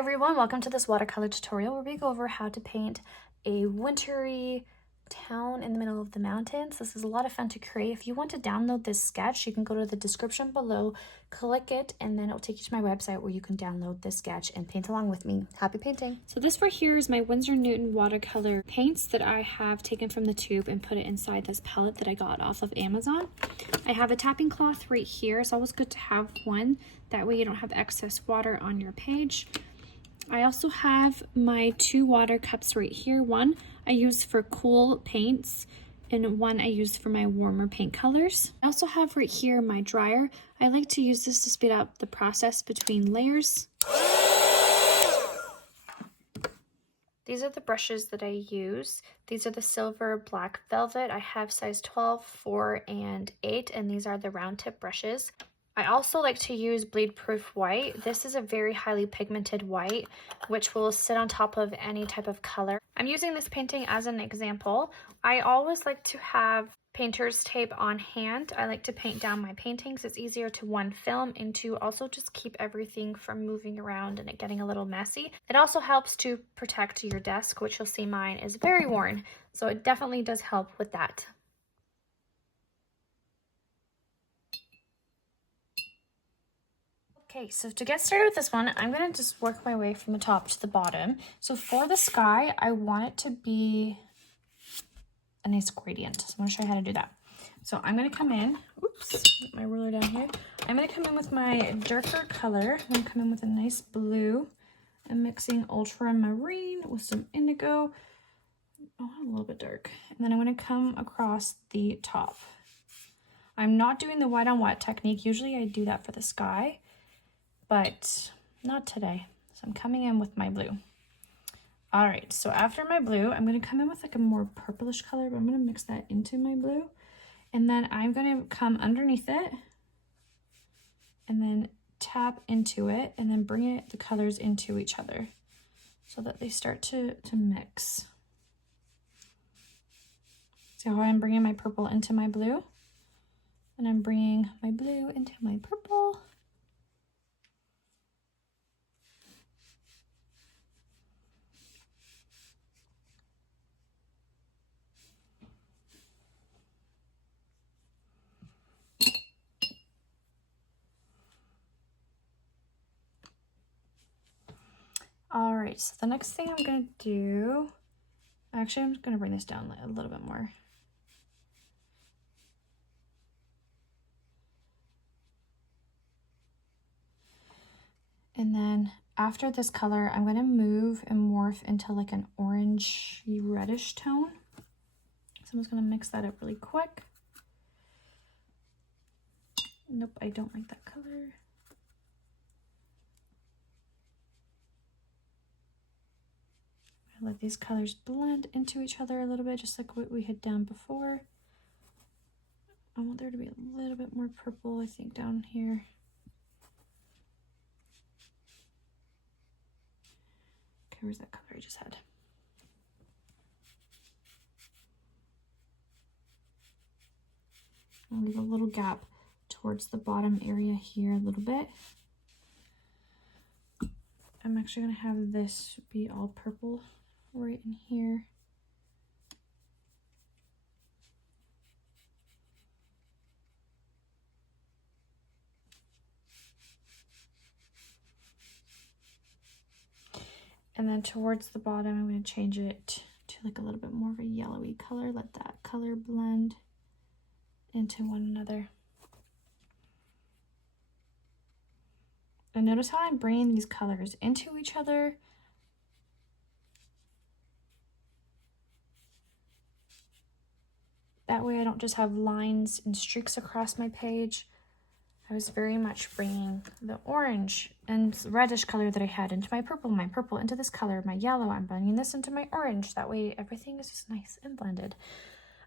everyone, welcome to this watercolor tutorial where we go over how to paint a wintry town in the middle of the mountains. This is a lot of fun to create. If you want to download this sketch, you can go to the description below, click it, and then it'll take you to my website where you can download this sketch and paint along with me. Happy painting! So this right here is my Winsor Newton watercolor paints that I have taken from the tube and put it inside this palette that I got off of Amazon. I have a tapping cloth right here. It's always good to have one. That way you don't have excess water on your page. I also have my two water cups right here. One I use for cool paints and one I use for my warmer paint colors. I also have right here my dryer. I like to use this to speed up the process between layers. These are the brushes that I use. These are the silver black velvet. I have size 12, 4, and 8, and these are the round tip brushes. I also like to use bleed proof white. This is a very highly pigmented white, which will sit on top of any type of color. I'm using this painting as an example. I always like to have painter's tape on hand. I like to paint down my paintings. It's easier to one, film, and to also just keep everything from moving around and it getting a little messy. It also helps to protect your desk, which you'll see mine is very worn, so it definitely does help with that. Okay, so to get started with this one, I'm going to just work my way from the top to the bottom. So for the sky, I want it to be a nice gradient. So I'm going to show you how to do that. So I'm going to come in, oops, put my ruler down here. I'm going to come in with my darker color. I'm going to come in with a nice blue. I'm mixing ultramarine with some indigo. Oh, a little bit dark. And then I'm going to come across the top. I'm not doing the white on white technique. Usually I do that for the sky, but not today. So I'm coming in with my blue. All right, so after my blue, I'm gonna come in with like a more purplish color, but I'm gonna mix that into my blue. And then I'm gonna come underneath it and then tap into it and then bring the colors into each other so that they start to mix. So how I'm bringing my purple into my blue, and I'm bringing my blue into my purple. All right, so the next thing I'm gonna do, actually I'm just gonna bring this down a little bit more. And then after this color, I'm gonna move and morph into like an orange reddish tone. So I'm just gonna mix that up really quick. Nope, I don't like that color. Let these colors blend into each other a little bit, just like what we had done before. I want there to be a little bit more purple, I think, down here. Okay, where's that color I just had? I'll leave a little gap towards the bottom area here a little bit. I'm actually gonna have this be all purple right in here. And then towards the bottom, I'm going to change it to like a little bit more of a yellowy color. Let that color blend into one another. And notice how I'm bringing these colors into each other. That way I don't just have lines and streaks across my page. I was very much bringing the orange and reddish color that I had into my purple into this color, my yellow. I'm blending this into my orange. That way everything is just nice and blended.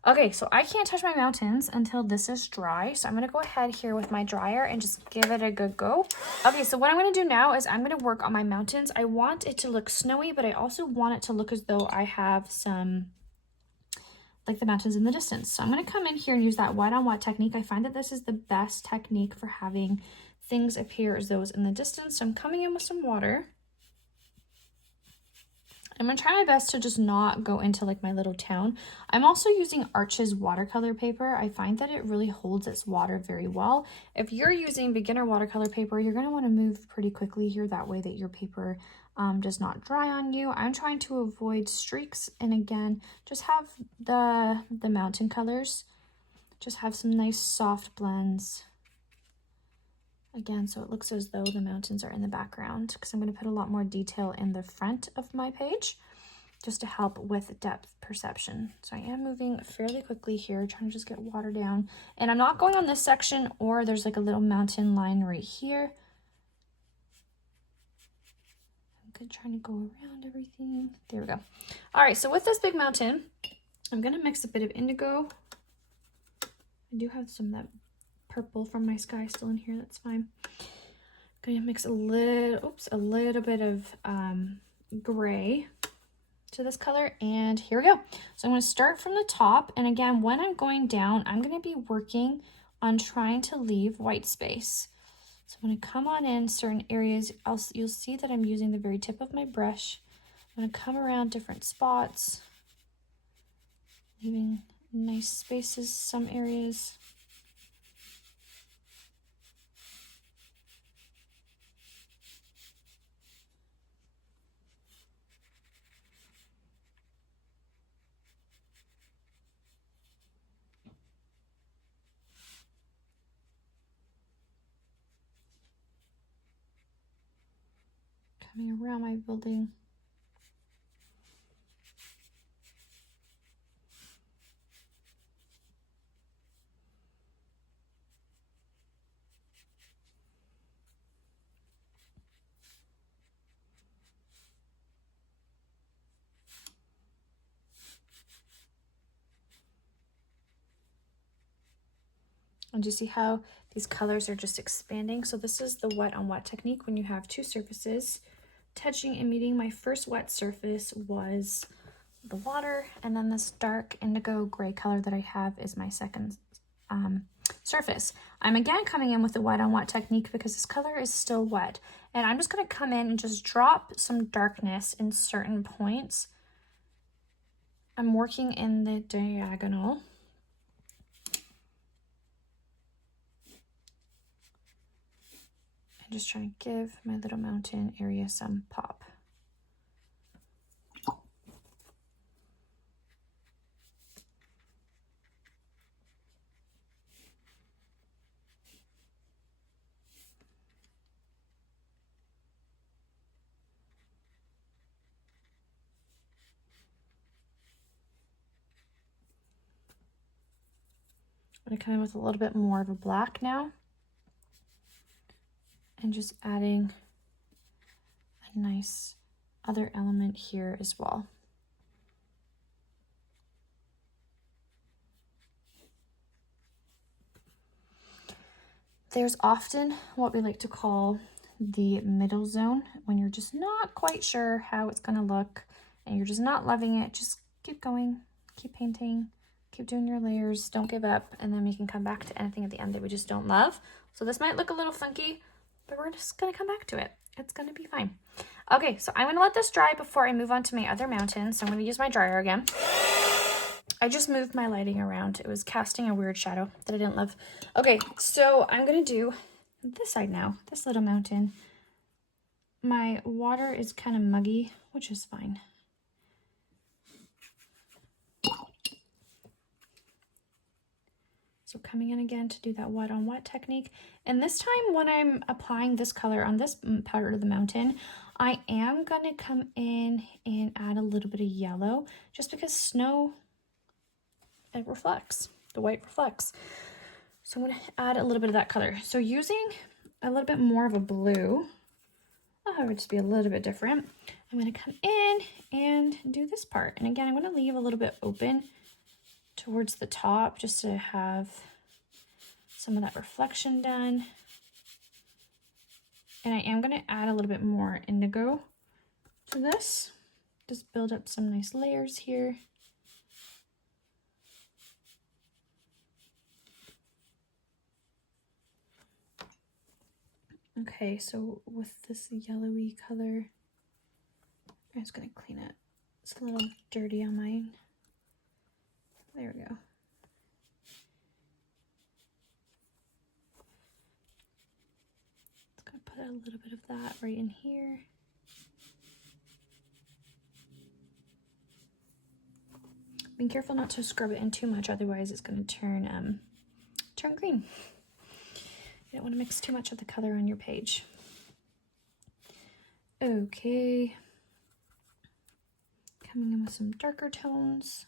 Okay, so I can't touch my mountains until this is dry. So I'm gonna go ahead here with my dryer and just give it a good go. Okay, so what I'm gonna do now is I'm gonna work on my mountains. I want it to look snowy, but I also want it to look as though I have some, like the mountains in the distance. So I'm going to come in here and use that white on white technique. I find that this is the best technique for having things appear as those in the distance. So I'm coming in with some water. I'm gonna try my best to just not go into like my little town. I'm also using Arches watercolor paper. I find that it really holds its water very well. If you're using beginner watercolor paper, you're gonna wanna move pretty quickly here. That way that your paper does not dry on you. I'm trying to avoid streaks, and again, just have the mountain colors. Just have some nice soft blends. Again, so it looks as though the mountains are in the background, because I'm going to put a lot more detail in the front of my page just to help with depth perception. So I am moving fairly quickly here, trying to just get water down. And I'm not going on this section, or there's like a little mountain line right here. I'm good, trying to go around everything. There we go. All right, so with this big mountain, I'm going to mix a bit of indigo. I do have some of that purple from my sky still in here, that's fine. Gonna mix a little bit of gray to this color, and here we go. So I'm going to start from the top, and again, when I'm going down, I'm going to be working on trying to leave white space. So I'm going to come on in certain areas. You'll see that I'm using the very tip of my brush. I'm going to come around different spots, leaving nice spaces some areas. Coming around my building. And you see how these colors are just expanding? So this is the wet on wet technique when you have two surfaces touching and meeting. My first wet surface was the water, and then this dark indigo gray color that I have is my second surface. I'm again coming in with the wet on wet technique because this color is still wet, and I'm just going to come in and just drop some darkness in certain points. I'm working in the diagonal. I'm just trying to give my little mountain area some pop. I'm going to come in with a little bit more of a black now, and just adding a nice other element here as well. There's often what we like to call the middle zone, when you're just not quite sure how it's going to look and you're just not loving it. Just keep going, keep painting, keep doing your layers, don't give up, and then we can come back to anything at the end that we just don't love. So this might look a little funky, but we're just going to come back to it. It's going to be fine. Okay, so I'm going to let this dry before I move on to my other mountain. So I'm going to use my dryer again. I just moved my lighting around. It was casting a weird shadow that I didn't love. Okay, so I'm going to do this side now, this little mountain. My water is kind of muggy, which is fine. So coming in again to do that wet on wet technique. And this time when I'm applying this color on this part of the mountain, I am going to come in and add a little bit of yellow, just because snow, it reflects, the white reflects. So I'm going to add a little bit of that color. So using a little bit more of a blue, it would just be a little bit different. I'm going to come in and do this part. And again, I'm going to leave a little bit open towards the top just to have some of that reflection done. And I am going to add a little bit more indigo to this. Just build up some nice layers here. Okay, so with this yellowy color, I'm just going to clean it It's a little dirty on mine. There we go. Just gonna put a little bit of that right in here. Be careful not to scrub it in too much, otherwise it's gonna turn green. You don't want to mix too much of the color on your page. Okay. Coming in with some darker tones.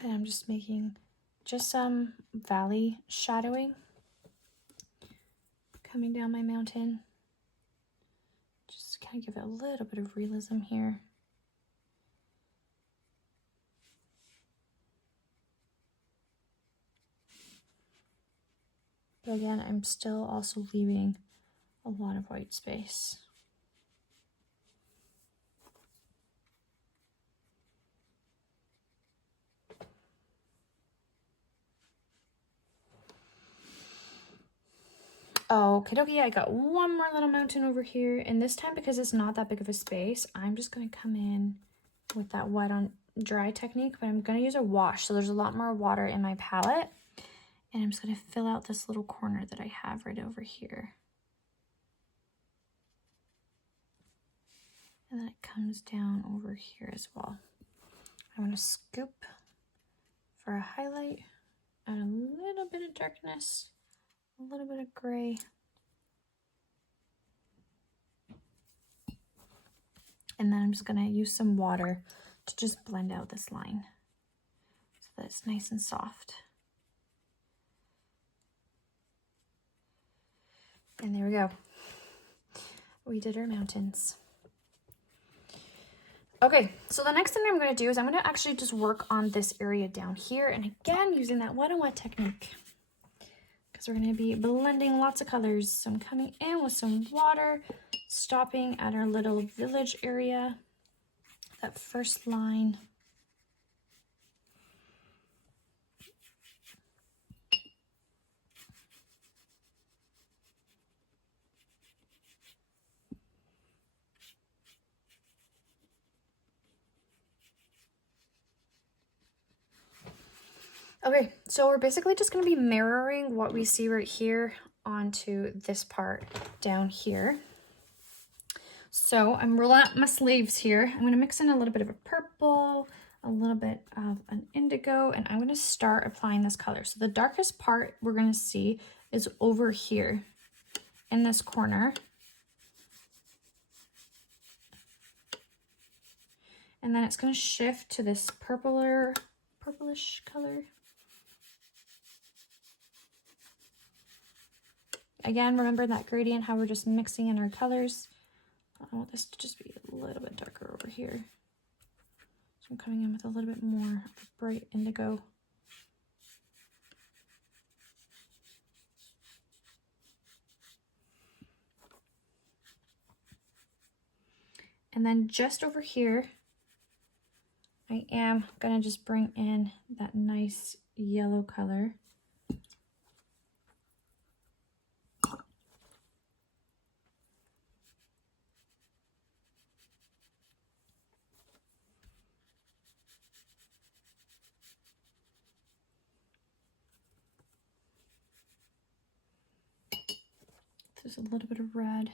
And I'm just making just some valley shadowing coming down my mountain. Just kind of give it a little bit of realism here. But again, I'm still also leaving a lot of white space. Oh, okie I got one more little mountain over here, and this time, because it's not that big of a space, I'm just going to come in with that wet on dry technique, but I'm going to use a wash, so there's a lot more water in my palette, and I'm just going to fill out this little corner that I have right over here. And then it comes down over here as well. I'm going to scoop for a highlight, add a little bit of darkness, a little bit of gray. And then I'm just going to use some water to just blend out this line so that it's nice and soft. And there we go. We did our mountains. Okay, so the next thing I'm going to do is I'm going to actually just work on this area down here. And again, using that wet on wet technique, because we're going to be blending lots of colors. So I'm coming in with some water, stopping at our little village area, that first line. Okay, so we're basically just going to be mirroring what we see right here onto this part down here. So I'm rolling up my sleeves here. I'm going to mix in a little bit of a purple, a little bit of an indigo, and I'm going to start applying this color. So the darkest part we're going to see is over here in this corner. And then it's going to shift to this purplish color. Again, remember that gradient, how we're just mixing in our colors. I want this to just be a little bit darker over here. So I'm coming in with a little bit more of a bright indigo. And then just over here, I am gonna just bring in that nice yellow color. There's a little bit of red.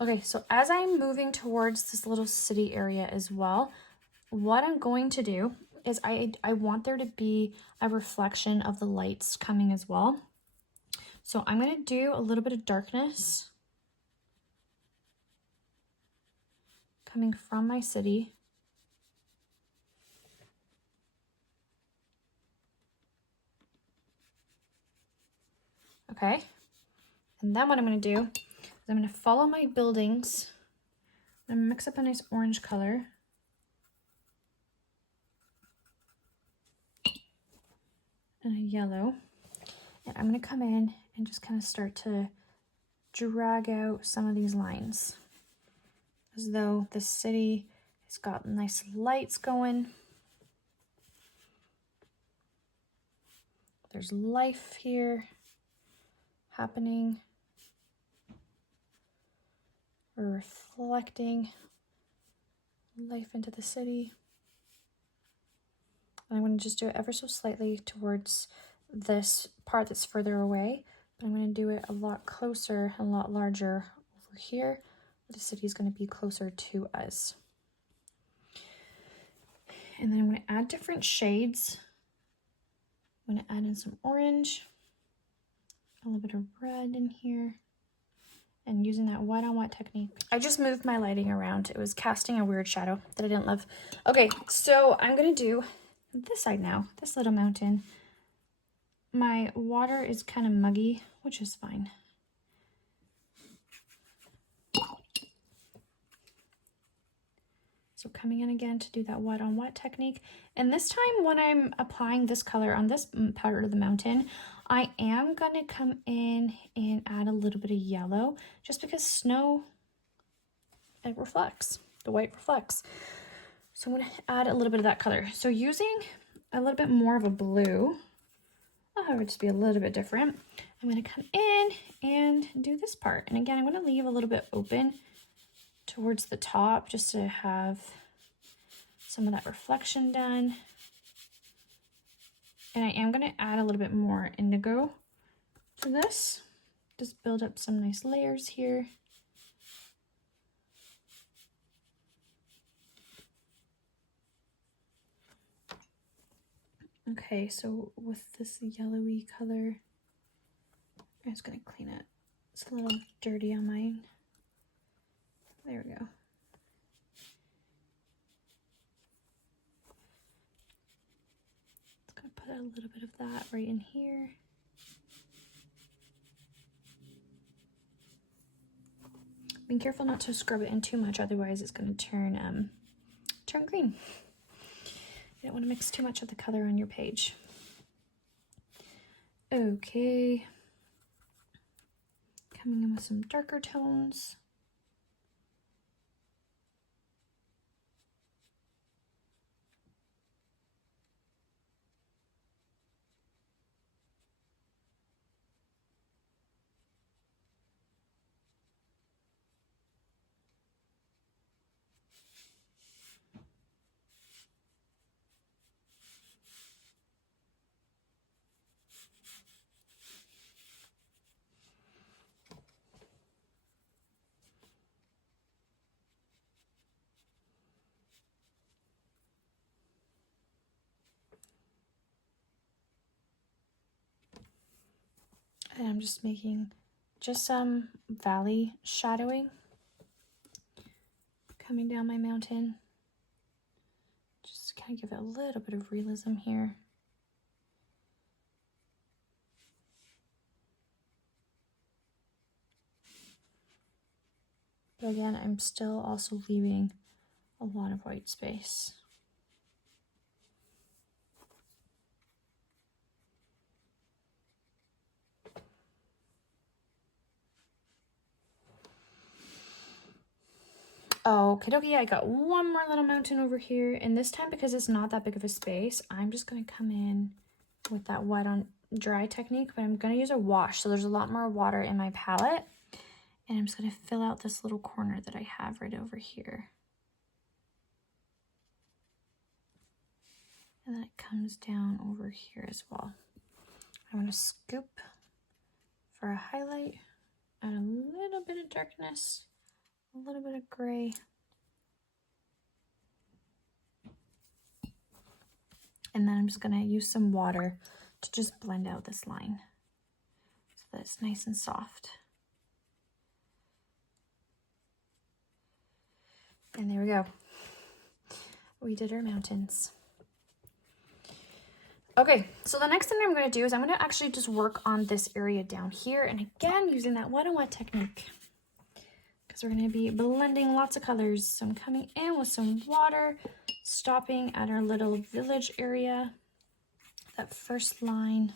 Okay, so as I'm moving towards this little city area as well, what I'm going to do is I want there to be a reflection of the lights coming as well. So I'm going to do a little bit of darkness coming from my city. Okay, and then what I'm going to do is I'm going to follow my buildings. I'm going to mix up a nice orange color. And a yellow. And I'm going to come in and just kind of start to drag out some of these lines, as though the city has got nice lights going. There's life here happening. We're reflecting life into the city. And I'm going to just do it ever so slightly towards this part that's further away, but I'm going to do it a lot closer, a lot larger over here, where the city is going to be closer to us. And then I'm going to add different shades. I'm going to add in some orange, a little bit of red in here, and using that white on white technique. I just moved my lighting around. It was casting a weird shadow that I didn't love. Okay, so I'm going to do this side now, this little mountain. My water is kind of muggy, which is fine. So coming in again to do that white on white technique. And this time when I'm applying this color on this part of the mountain, I am going to come in and add a little bit of yellow, just because snow, it reflects, the white reflects. So I'm going to add a little bit of that color. So using a little bit more of a blue, I would just be a little bit different. I'm going to come in and do this part. And again, I'm going to leave a little bit open towards the top just to have some of that reflection done. And I am going to add a little bit more indigo to this. Just build up some nice layers here. Okay, so with this yellowy color, I'm just going to clean it. It's a little dirty on mine. There we go. Just going to put a little bit of that right in here. Being careful not to scrub it in too much, otherwise it's going to turn green. You don't want to mix too much of the color on your page. Okay. Coming in with some darker tones. And I'm just making just some valley shadowing coming down my mountain. Just to kind of give it a little bit of realism here. But again, I'm still also leaving a lot of white space. Oh, okay, I got one more little mountain over here, and this time, because it's not that big of a space, I'm just going to come in with that wet on dry technique, but I'm going to use a wash, so there's a lot more water in my palette, and I'm just going to fill out this little corner that I have right over here. And then it comes down over here as well. I'm going to scoop for a highlight, add a little bit of darkness, a little bit of gray. And then I'm just going to use some water to just blend out this line so that it's nice and soft. And there we go. We did our mountains. Okay, so the next thing I'm going to do is I'm going to actually just work on this area down here. And again, using that wet on wet technique. Because we're going to be blending lots of colors. So I'm coming in with some water, stopping at our little village area. That first line.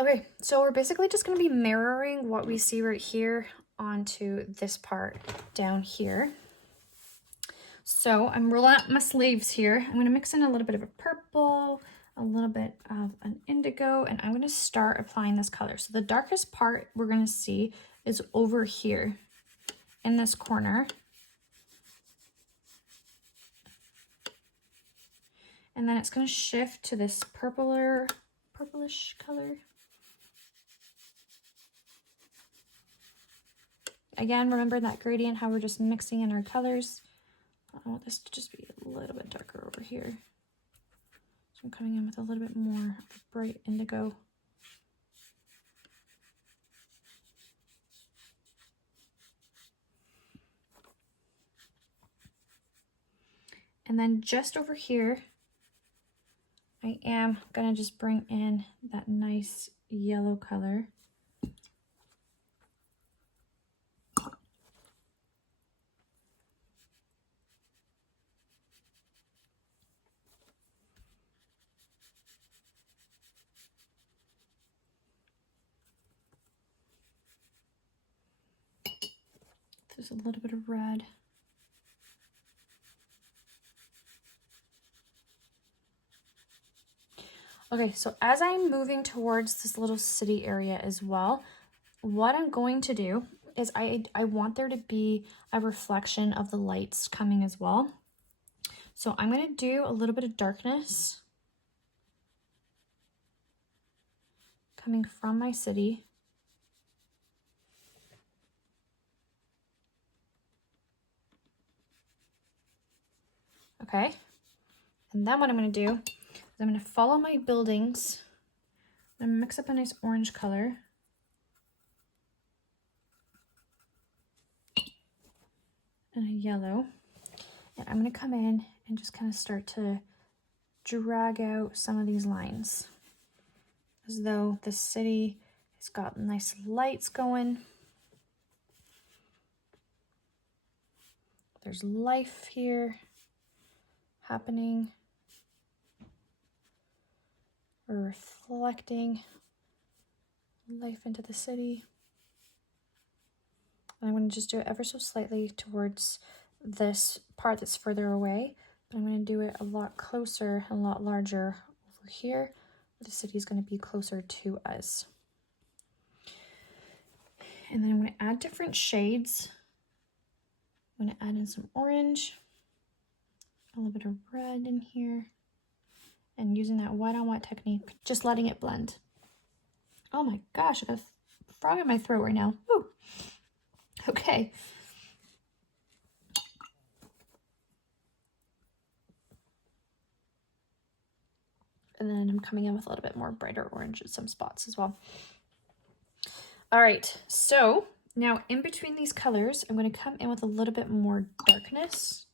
Okay, so we're basically just going to be mirroring what we see right here onto this part down here. So I'm rolling up my sleeves here. I'm going to mix in a little bit of a purple, a little bit of an indigo, and I'm going to start applying this color. So the darkest part we're going to see is over here in this corner. And then it's going to shift to this purplish color. Again, remember that gradient, how we're just mixing in our colors. I want this to just be a little bit darker over here. So I'm coming in with a little bit more of a bright indigo. And then just over here, I am gonna just bring in that nice yellow color. There's a little bit of red. Okay, so as I'm moving towards this little city area as well, what I'm going to do is I want there to be a reflection of the lights coming as well. So I'm going to do a little bit of darkness coming from my city. Okay, and then what I'm going to do is I'm going to follow my buildings. I'm going to mix up a nice orange color. And a yellow. And I'm going to come in and just kind of start to drag out some of these lines. As though the city has got nice lights going. There's life here happening. We're reflecting life into the city. And I'm going to just do it ever so slightly towards this part that's further away. But I'm going to do it a lot closer, a lot larger over here. The city is going to be closer to us. And then I'm going to add different shades. I'm going to add in some orange, a little bit of red in here, and using that wet on wet technique, just letting it blend. Oh my gosh, I got a frog in my throat right now. Woo. Okay. And then I'm coming in with a little bit more brighter orange at some spots as well. All right, so now in between these colors, I'm going to come in with a little bit more darkness.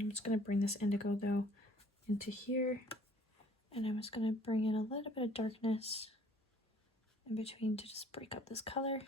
I'm just going to bring this indigo though into here, and I'm just going to bring in a little bit of darkness in between to just break up this color.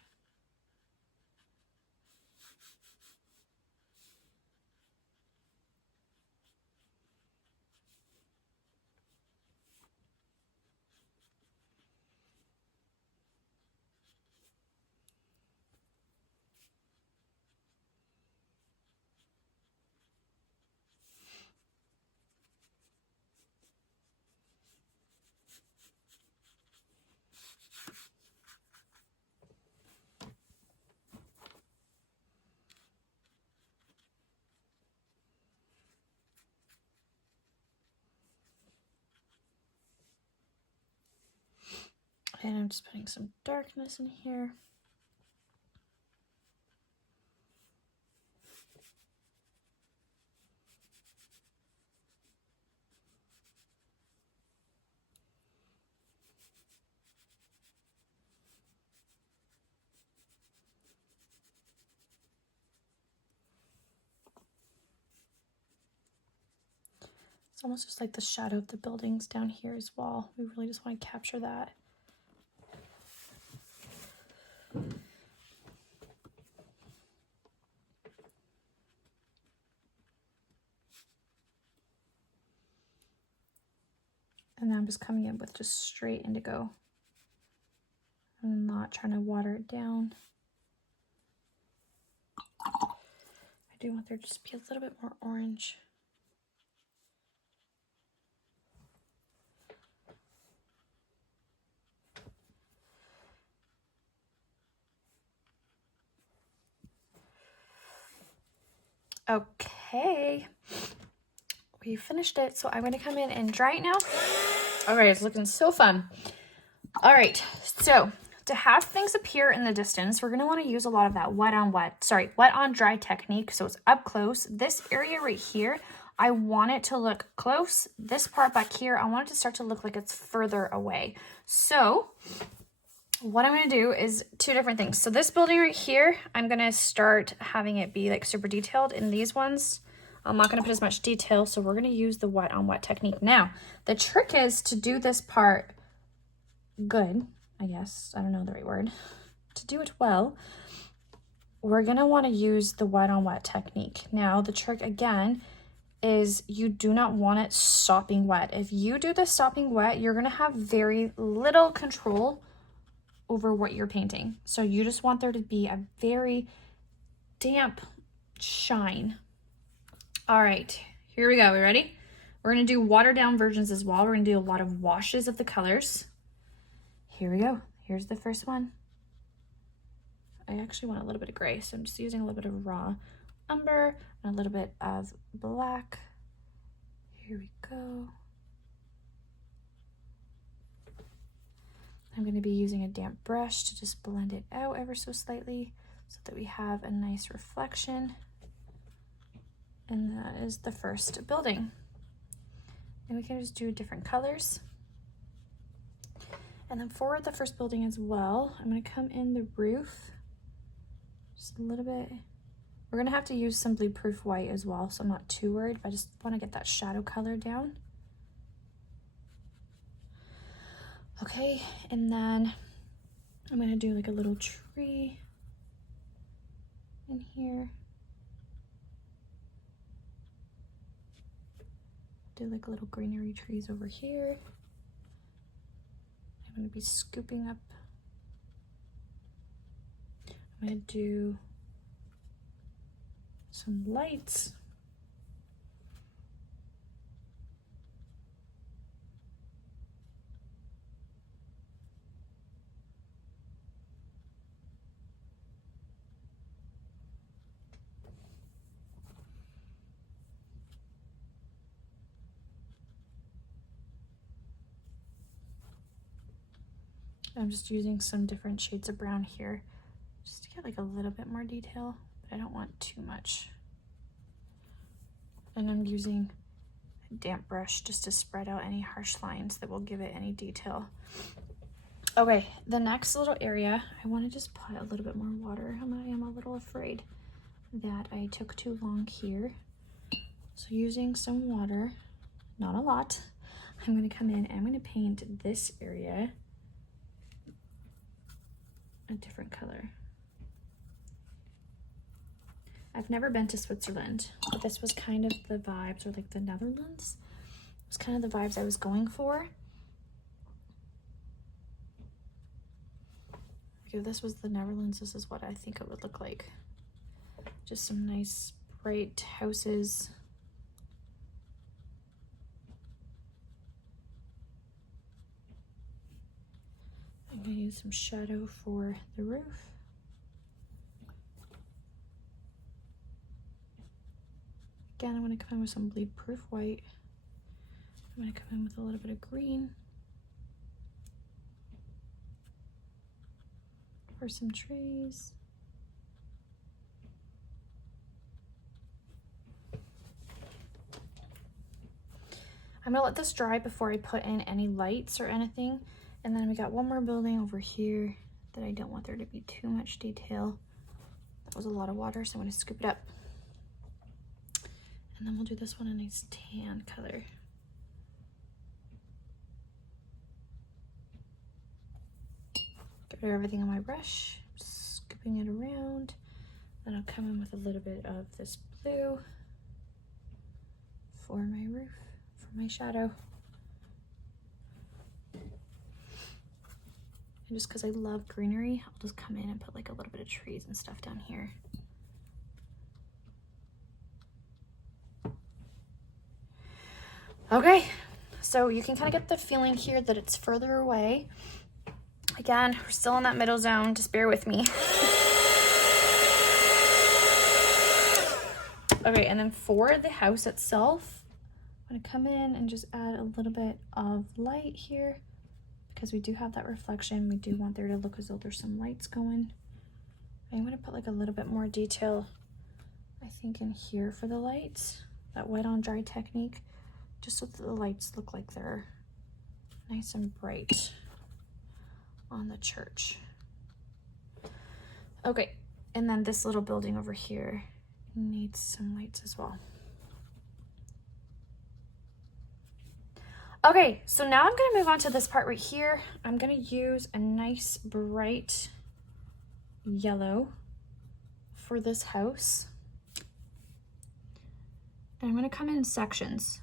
And I'm just putting some darkness in here. almost just like the shadow of the buildings down here as well. We really just want to capture that. And then I'm just coming in with just straight indigo. I'm not trying to water it down. I do want there to just be a little bit more orange. Okay, we finished it. So I'm going to come in and dry it now. All right, it's looking so fun. All right, so to have things appear in the distance, we're going to want to use a lot of that wet on dry technique. So it's up close. This area right here, I want it to look close. This part back here, I want it to start to look like it's further away. So what I'm going to do is two different things. So this building right here, I'm going to start having it be like super detailed. In these ones, I'm not going to put as much detail. So we're going to use the wet on wet technique. Now, the trick is to do this part good, I guess. I don't know the right word. To do it well, we're going to want to use the wet on wet technique. Now, the trick again is you do not want it sopping wet. If you do the sopping wet, you're going to have very little control over what you're painting. So you just want there to be a very damp shine. All right, here we go. We ready? We're going to do watered down versions as well. We're going to do a lot of washes of the colors. Here we go. Here's the first one. I actually want a little bit of gray, so I'm just using a little bit of raw umber and a little bit of black. Here we go. I'm going to be using a damp brush to just blend it out ever so slightly so that we have a nice reflection. And that is the first building. And we can just do different colors. And then for the first building as well, I'm going to come in the roof just a little bit. We're going to have to use some bleed proof white as well, so I'm not too worried, but I just want to get that shadow color down. Okay, and then I'm going to do like a little tree in here. Do like little greenery trees over here. I'm going to be scooping up. I'm going to do some lights. I'm just using some different shades of brown here just to get like a little bit more detail, but I don't want too much. And I'm using a damp brush just to spread out any harsh lines that will give it any detail. Okay, the next little area, I want to just put a little bit more water. I am a little afraid that I took too long here. So using some water, not a lot, I'm going to come in and I'm going to paint this area a different color. I've never been to Switzerland, but this was kind of the vibes, or like the Netherlands. It was kind of the vibes I was going for. If this was the Netherlands, this is what I think it would look like. Just some nice bright houses. I'm going to use some shadow for the roof. Again, I'm going to come in with some bleed proof white. I'm going to come in with a little bit of green for some trees. I'm going to let this dry before I put in any lights or anything. And then we got one more building over here that I don't want there to be too much detail. That was a lot of water, so I'm going to scoop it up. And then we'll do this one a nice tan color. put everything on my brush, scooping it around. Then I'll come in with a little bit of this blue for my roof, for my shadow. And just because I love greenery, I'll just come in and put like a little bit of trees and stuff down here. Okay, so you can kind of get the feeling here that it's further away. Again, we're still in that middle zone, just bear with me. Okay, and then for the house itself, I'm gonna come in and just add a little bit of light here because we do have that reflection. We do want there to look as though there's some lights going. I'm gonna put like a little bit more detail, I think, in here for the lights, that wet on dry technique, just so that the lights look like they're nice and bright on the church. Okay, and then this little building over here needs some lights as well. Okay, so now I'm gonna move on to this part right here. I'm gonna use a nice bright yellow for this house. And I'm gonna come in sections.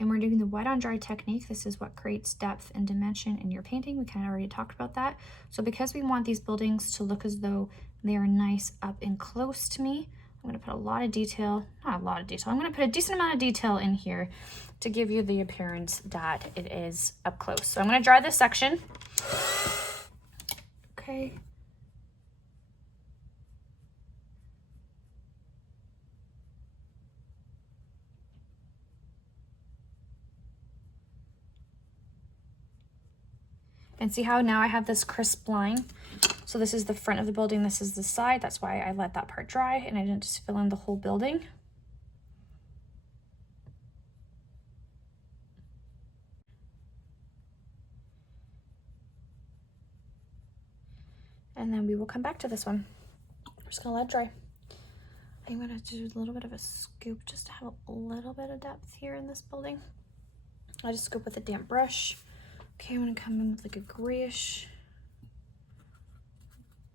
And we're doing the wet on dry technique. This is what creates depth and dimension in your painting. We kind of already talked about that. So because we want these buildings to look as though they are nice up and close to me, I'm gonna put a lot of detail, not a lot of detail, I'm gonna put a decent amount of detail in here to give you the appearance that it is up close. So I'm gonna dry this section. Okay. And see how now I have this crisp line? So this is the front of the building, this is the side. That's why I let that part dry and I didn't just fill in the whole building. And then we will come back to this one. I'm just gonna let it dry. I'm gonna do a little bit of a scoop just to have a little bit of depth here in this building. I just scoop with a damp brush. Okay, I'm gonna come in with like a grayish,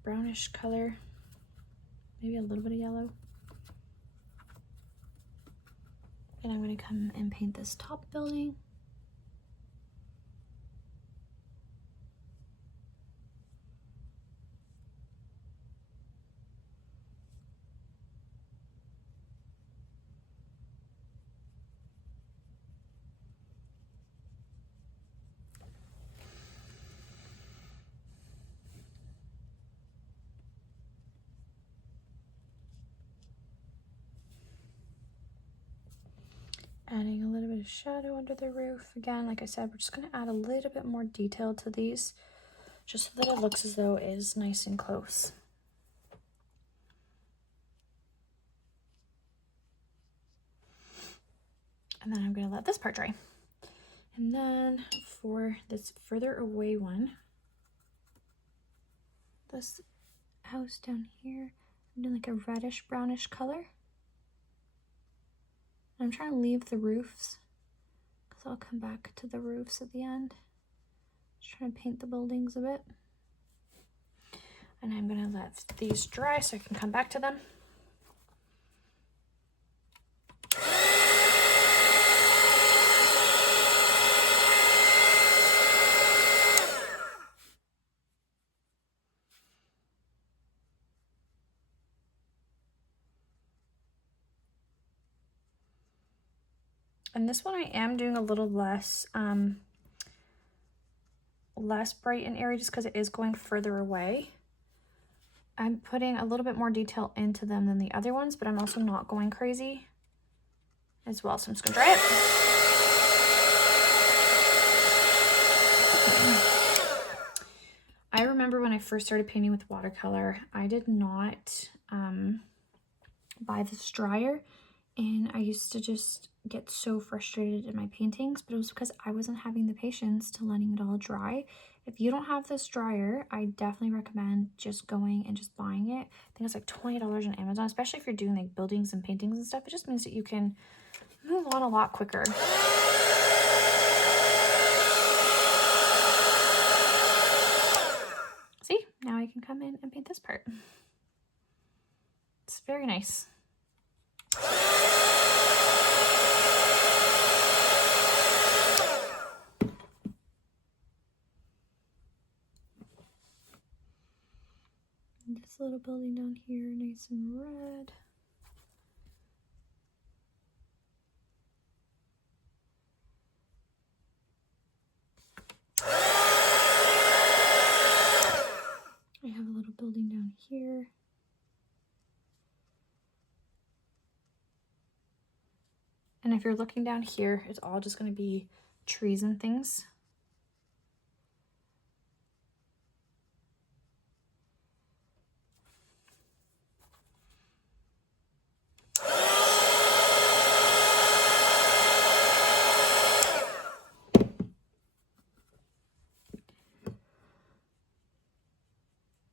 brownish color, maybe a little bit of yellow. And I'm gonna come and paint this top building. Adding a little bit of shadow under the roof. Again, like I said, we're just gonna add a little bit more detail to these, just so that it looks as though it is nice and close. And then I'm gonna let this part dry. And then for this further away one, this house down here, I'm doing like a reddish brownish color. I'm trying to leave the roofs because I'll come back to the roofs at the end. Just trying to paint the buildings a bit. And I'm gonna let these dry so I can come back to them. And this one I am doing a little less bright and airy just because it is going further away. I'm putting a little bit more detail into them than the other ones, but I'm also not going crazy as well. So I'm just gonna dry it. I remember when I first started painting with watercolor, I did not buy this dryer. And I used to just get so frustrated in my paintings, but it was because I wasn't having the patience to letting it all dry. If you don't have this dryer, I definitely recommend just going and just buying it. I think it's like $20 on Amazon, especially if you're doing like buildings and paintings and stuff. It just means that you can move on a lot quicker. come in and paint this part. It's very nice. And this little building down here, nice and red. I have a little building down here. And if you're looking down here, it's all just going to be trees and things.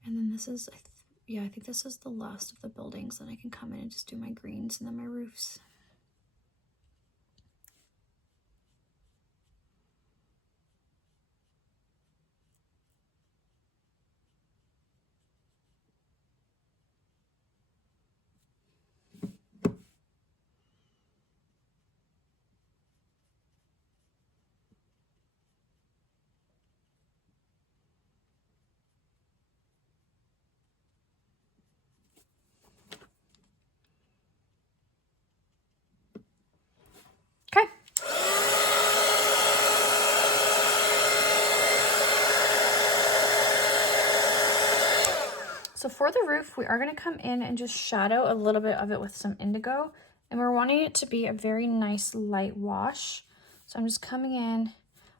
And then this is, yeah, I think this is the last of the buildings. Then I can come in and just do my greens and then my roofs. Okay. So for the roof, we are going to come in and just shadow a little bit of it with some indigo. And we're wanting it to be a very nice light wash. So I'm just coming in,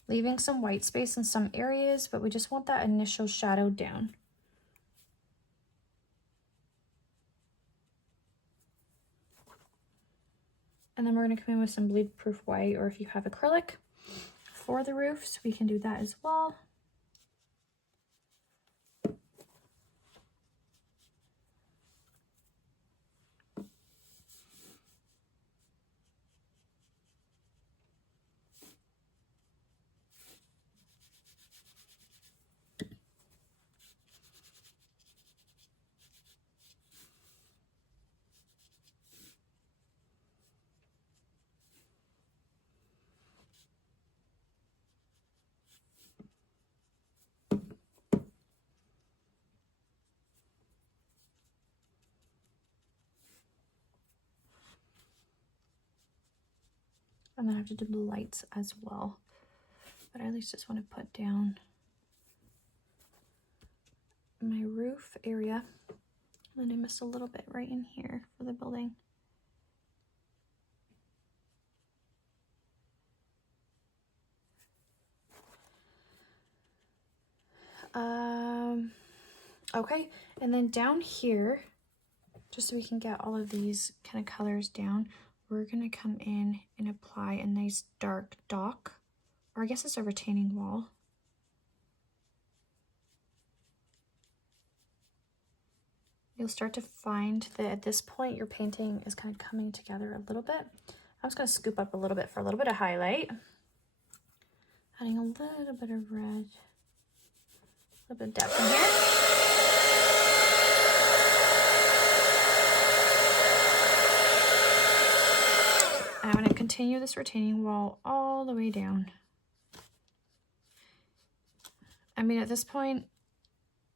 leaving some white space in some areas, but we just want that initial shadow down. And then we're going to come in with some bleed-proof white, or if you have acrylic for the roofs, we can do that as well. And then I have to do the lights as well. But I at least just want to put down my roof area. And then I missed a little bit right in here for the building. Okay, and then down here, just so we can get all of these kind of colors down, we're gonna come in and apply a nice dark dock, or I guess it's a retaining wall. You'll start to find that at this point your painting is kind of coming together a little bit. I'm just gonna scoop up a little bit for a little bit of highlight. Adding a little bit of red, a little bit of depth in here. I'm going to continue this retaining wall all the way down. I mean, at this point,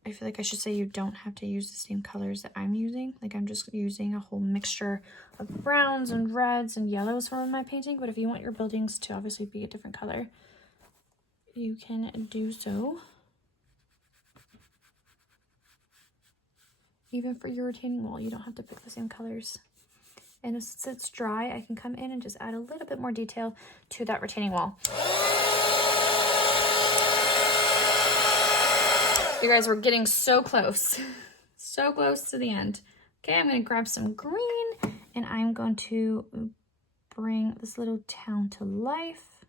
I feel like I should say you don't have to use the same colors that I'm using. Like, I'm just using a whole mixture of browns and reds and yellows for my painting. But if you want your buildings to obviously be a different color, you can do so. Even for your retaining wall, you don't have to pick the same colors. And since it's dry, I can come in and just add a little bit more detail to that retaining wall. You guys, we're getting so close. So close to the end. Okay, I'm going to grab some green and I'm going to bring this little town to life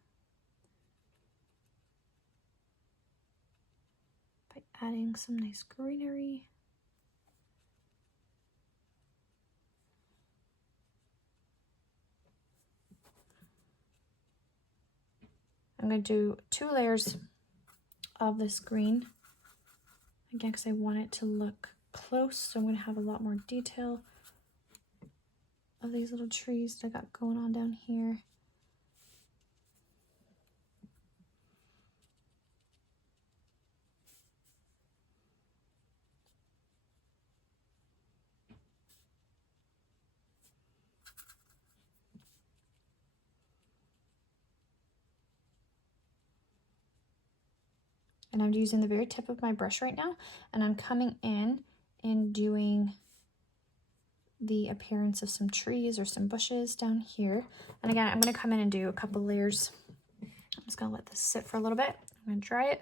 by adding some nice greenery. I'm going to do 2 layers of this green. Again, because I want it to look close, so I'm going to have a lot more detail of these little trees that I got going on down here. And I'm using the very tip of my brush right now, and I'm coming in and doing the appearance of some trees or some bushes down here. And again, I'm going to come in and do a couple layers. I'm just going to let this sit for a little bit. I'm going to dry it.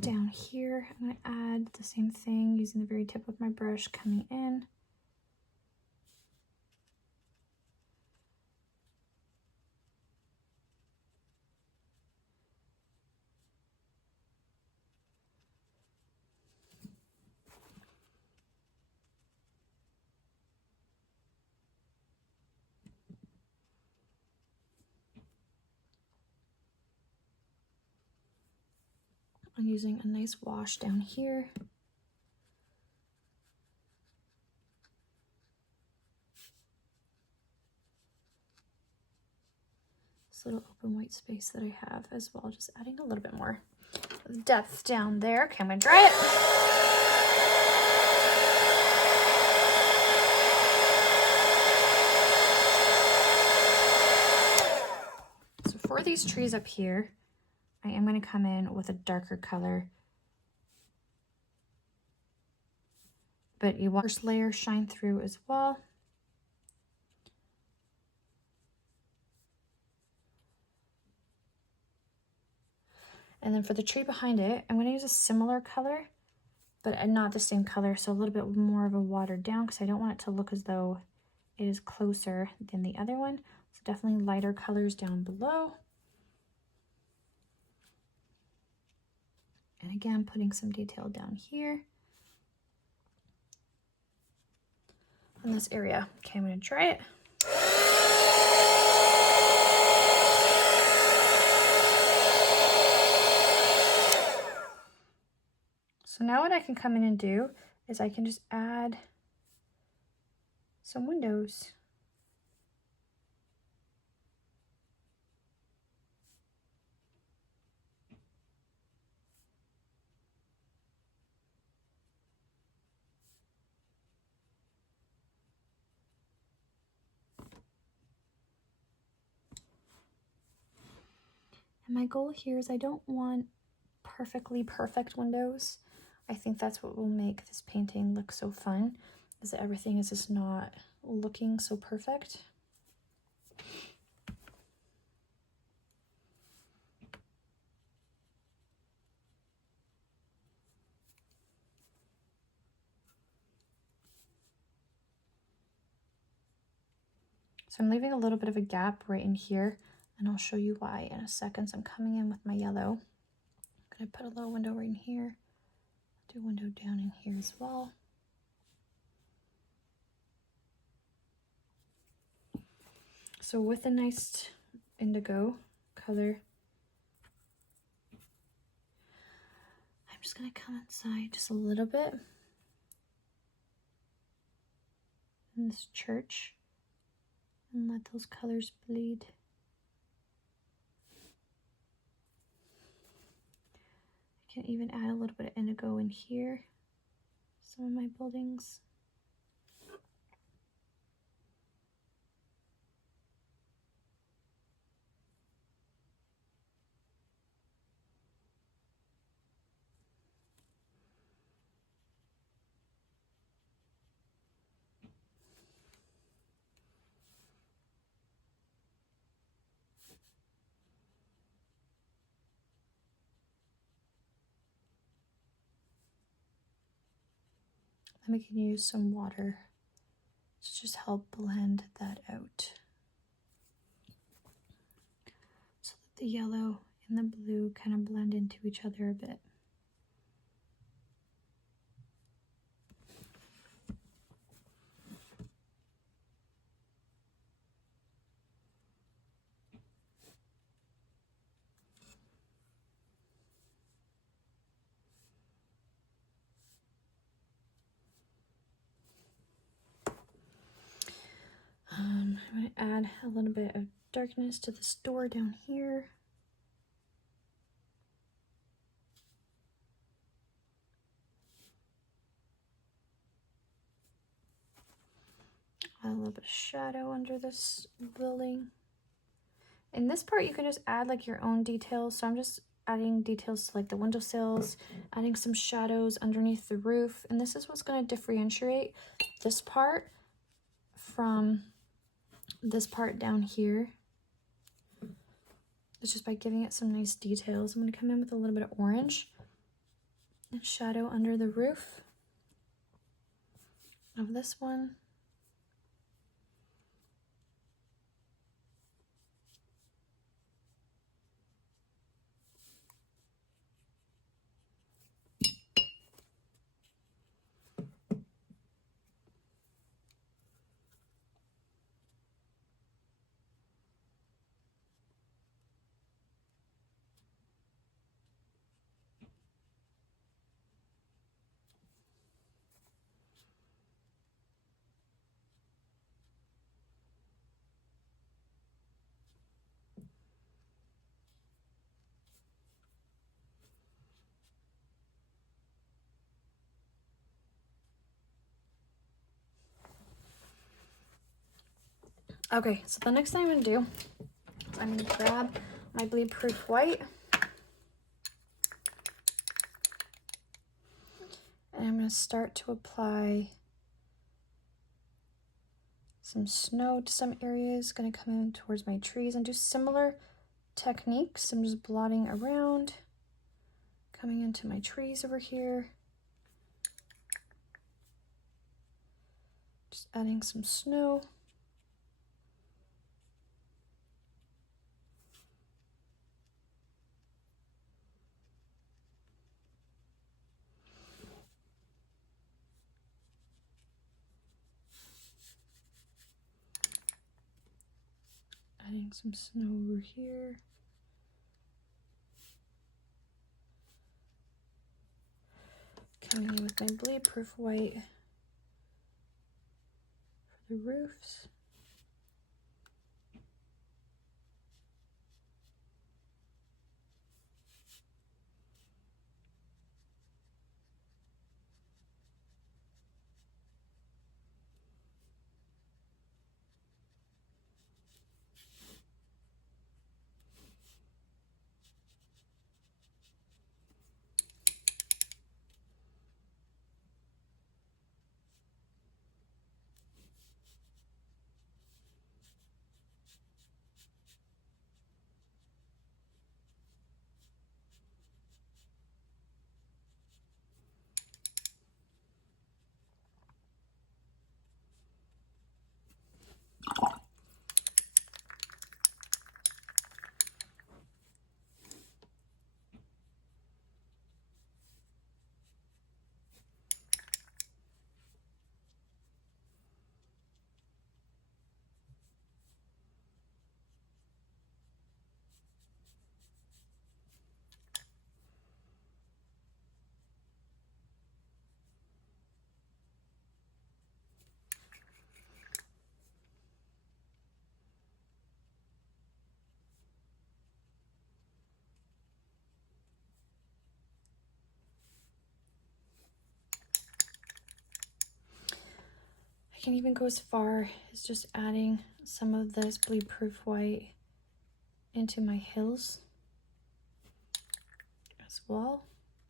Down here, I'm going to add the same thing using the very tip of my brush, coming in. I'm using a nice wash down here. This little open white space that I have as well, just adding a little bit more depth down there. Okay, I'm going to dry it. So for these trees up here, I am going to come in with a darker color. But you want first layer shine through as well. And then for the tree behind it, I'm going to use a similar color, but not the same color, so a little bit more of a watered down, because I don't want it to look as though it is closer than the other one. So definitely lighter colors down below. And again, putting some detail down here in this area. Okay, I'm going to dry it. So now what I can come in and do is I can just add some windows. And my goal here is I don't want perfectly perfect windows. I think that's what will make this painting look so fun, is that everything is just not looking so perfect. So I'm leaving a little bit of a gap right in here, and I'll show you why in a second. So I'm coming in with my yellow. I'm going to put a little window right in here. Do a window down in here as well. So with a nice indigo color, I'm just going to come inside just a little bit in this church and let those colors bleed. I can even add a little bit of indigo in here, some of my buildings. Then we can use some water to just help blend that out, so that the yellow and the blue kind of blend into each other a bit. add a little bit of darkness to this door down here. Add a little bit of shadow under this building. In this part, you can just add like your own details. So I'm just adding details to like the windowsills, adding some shadows underneath the roof. And this is what's going to differentiate this part from this part down here. It's just by giving it some nice details. I'm going to come in with a little bit of orange and shadow under the roof of this one. Okay, so the next thing I'm going to do is I'm going to grab my bleed proof white and I'm going to start to apply some snow to some areas. Going to come in towards my trees and do similar techniques. I'm just blotting around, coming into my trees over here, just adding some snow. Adding some snow over here. Coming in with my bleed proof white for the roofs. I can even go as far as just adding some of this bleed proof white into my hills as well,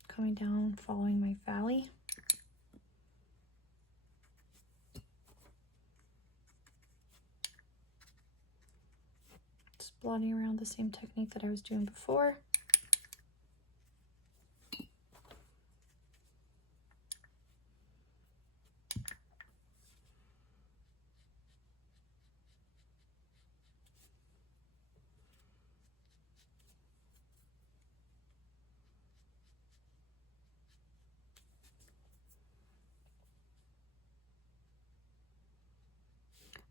coming down, following my valley. Just blotting around the same technique that I was doing before.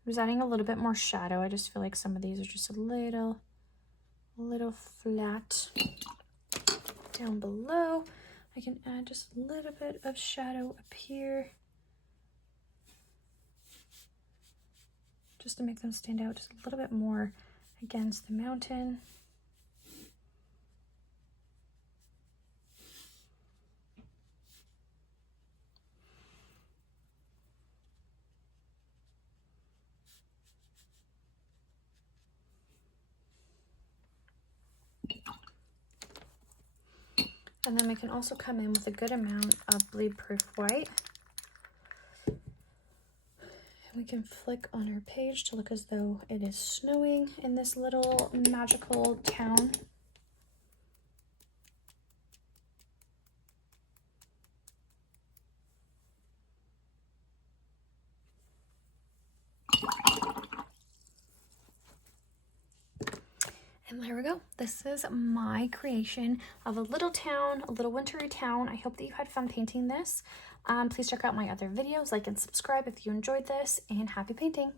I was adding a little bit more shadow. I just feel like some of these are just a little flat. Down below, I can add just a little bit of shadow up here. just to make them stand out just a little bit more against the mountain. And then we can also come in with a good amount of bleed-proof white. And we can flick on our page to look as though it is snowing in this little magical town. And there we go. This is my creation of a little town, a little wintry town. I hope that you had fun painting this. Please check out my other videos, like and subscribe if you enjoyed this, and happy painting.